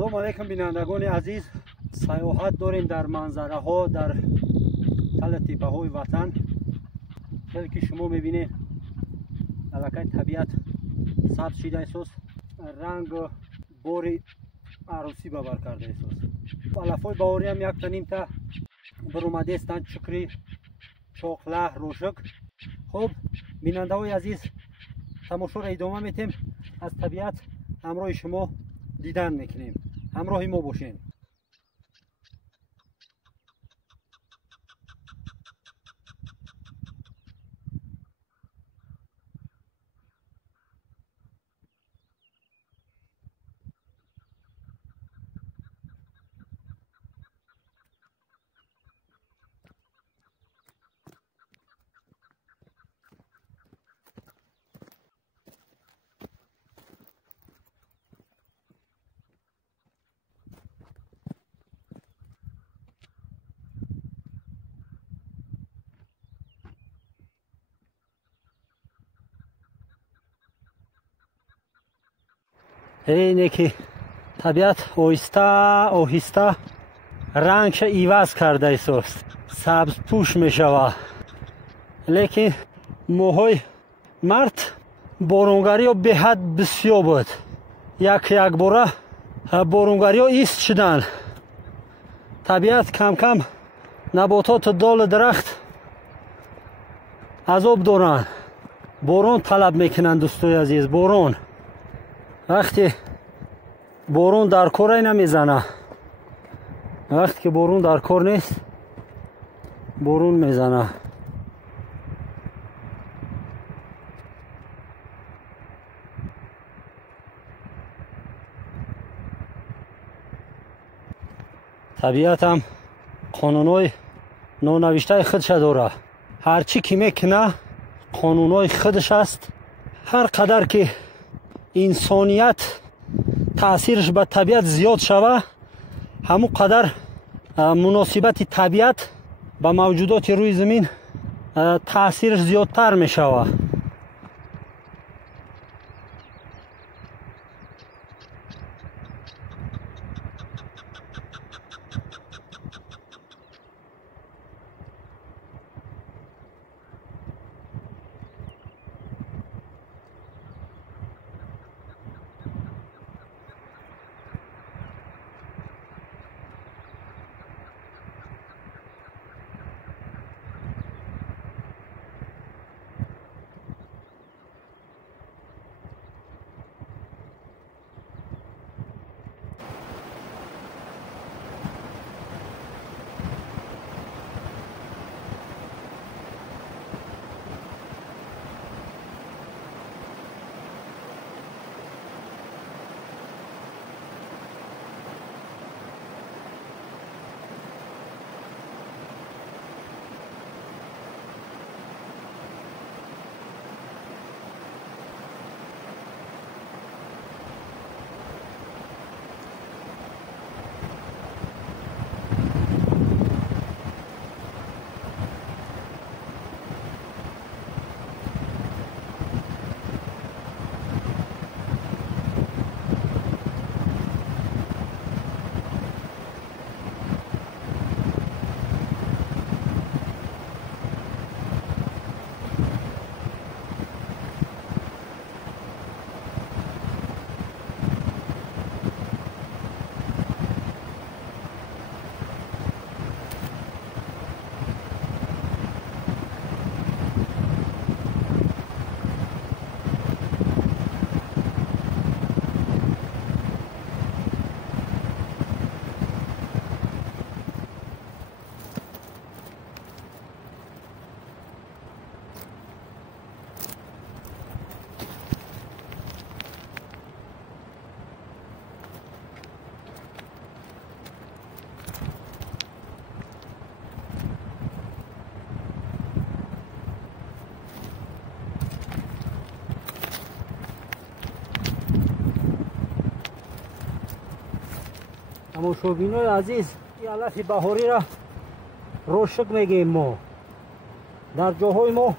салом алайкум бинандагони азиз. Сайёҳат дорем дар манзараҳо дар талатипаҳои ватан. Хеле ки шумо мебинед аллакай табиат сабз шида эҳсос, ранг бори арӯсӣ ба бар карда эҳсос. алафҳои баҳориам якта нимта баромадестанд, чукри, чоқла, рошик. хуб, бинандаҳои азиз, тамошоро идома метем, аз табиат ҳамроҳи шумо дидан мекунем. ҳамроҳи мо бошед. اینه که طبیعت آهسته رنگش عوض کرده است، سبز پوش می شود. لیکن ماهای مرد بارونگری ها به حد بسیار بود. یک باره بارونگری ها ایست شدن. طبیعت کم کم نباتات دال درخت عذاب دارن. بارون طلب میکنن دوستای عزیز. بارون وقتی بارون در کار نمیزنه، وقتی که بارون در کار نیست بارون میزنه. طبیعت هم قانونای نانوشته خودش داره. هرچی که میکنه قانونای خودش است. هر قدر که انسانیت تأثیرش به طبیعت زیاد شوه، همون قدر مناسبت طبیعت به موجودات روی زمین تأثیرش زیادتر می شوه. تماشاگینای عزیز، این علف بهاری را روشک میگیم ما. در جاهای ما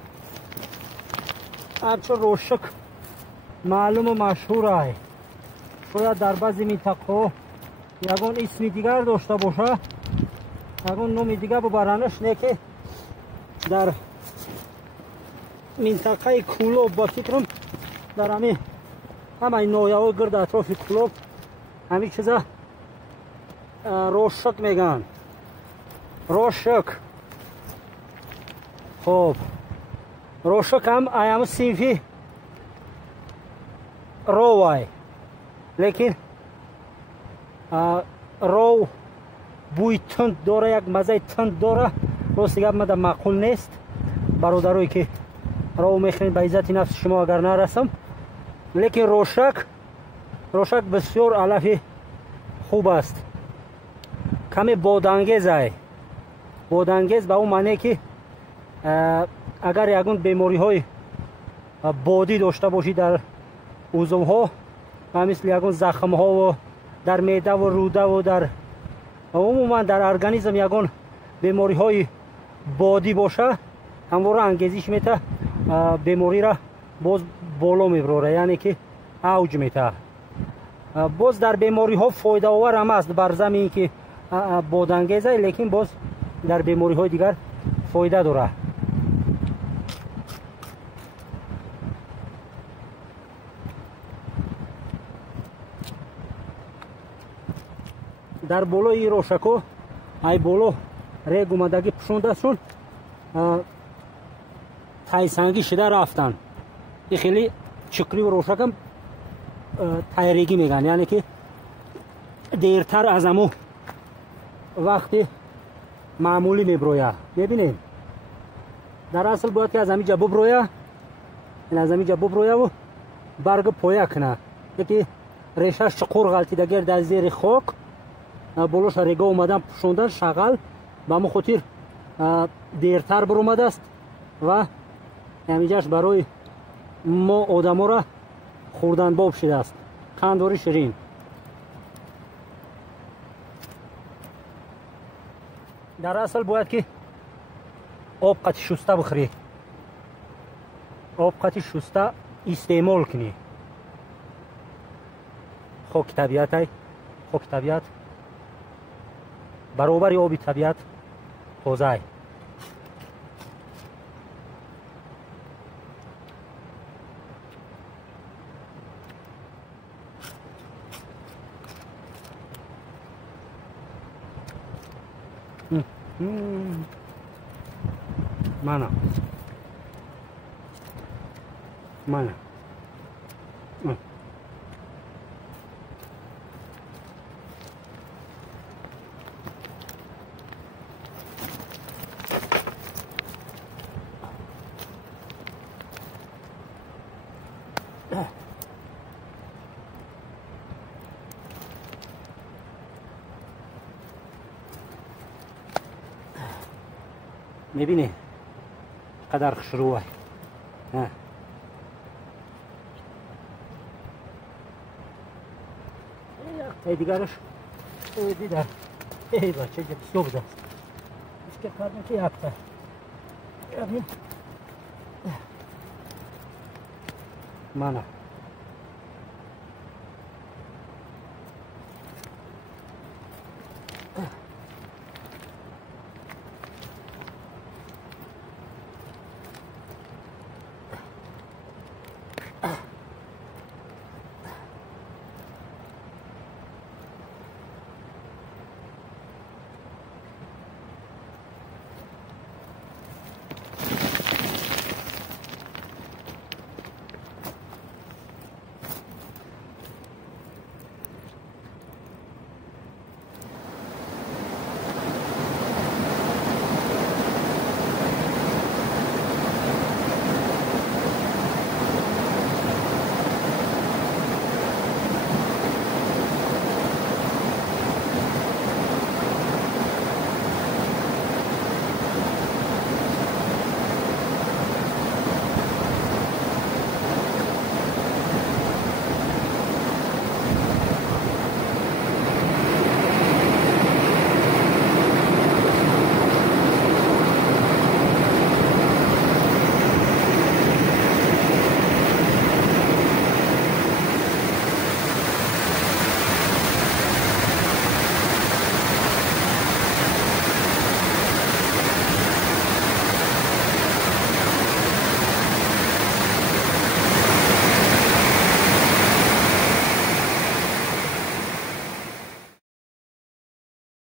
همچون روشک معلوم و مشهور است. شاید در بعضی منطقه ягон исми дигар дошта боша, ягон номи дигар бубаранаш не ки дар минтақаи Кӯлоб ба фикрам дар ҳамин ҳамаи ноҳияҳои гирд атрофи Кӯлоб ҳамин чиза рошик мегӯянд. рошик. хоб рошик ҳам аями синфи ровай, лекин ров бӯи тунд дора, як маззаи тунд дора. рости гап мада маъқул нест. бародарое ки ров мехӯред ба иззати нафси шумо агар нарасам, лекин рошак бисёр алафи хуб аст. каме бодангезай. бодангез ба он маъне ки агар ягон бемориҳои бодӣ дошта бошӣ дар узвҳо, ба мисли ягон захмҳо дар меъдаву рӯдаву дар умуман дар организм ягон бемориҳои бодӣ боша, ҳамвора ангезиш мета беморира боз боло меброра, яъне ки авҷ мета. боз дар бемориҳо фоидаовар ҳам аст бар замини ки бодангезай, лекин боз дар бемориҳои дигар фоида дора. дар болои рошако ай боло рег омадагӣ пӯшондашон тайсангӣ шуда рафтанд. ин хеле чукриву рошакам тайрегӣ мегӯянд, яъне ки дертар аз ҳамун вақти маъмулӣ меброя. мебинед, дар асл бояд ки аз ҳаминҷа буброя, аз ҳаминҷа буброяву барги поя кунад, яки решаш чуқур ғалтидаги дар зери хок, болоша рега омадан пӯшондан шағал ба ҳамон хотир дертар биромадааст ва ҳаминҷаш барои мо одамора хӯрданбоб шудааст. қандори ширин. дар асл бояд ки об қати шуста бихӯрӣ, об қати шуста истеъмол кунӣ. хоки табиатай, хоки табиат баробари оби табиат тозай. mana میبینی قدر خشروه ها ای دیگرش ای دیدر ای بچه جب سو بده اسکه کردن که یکتا منه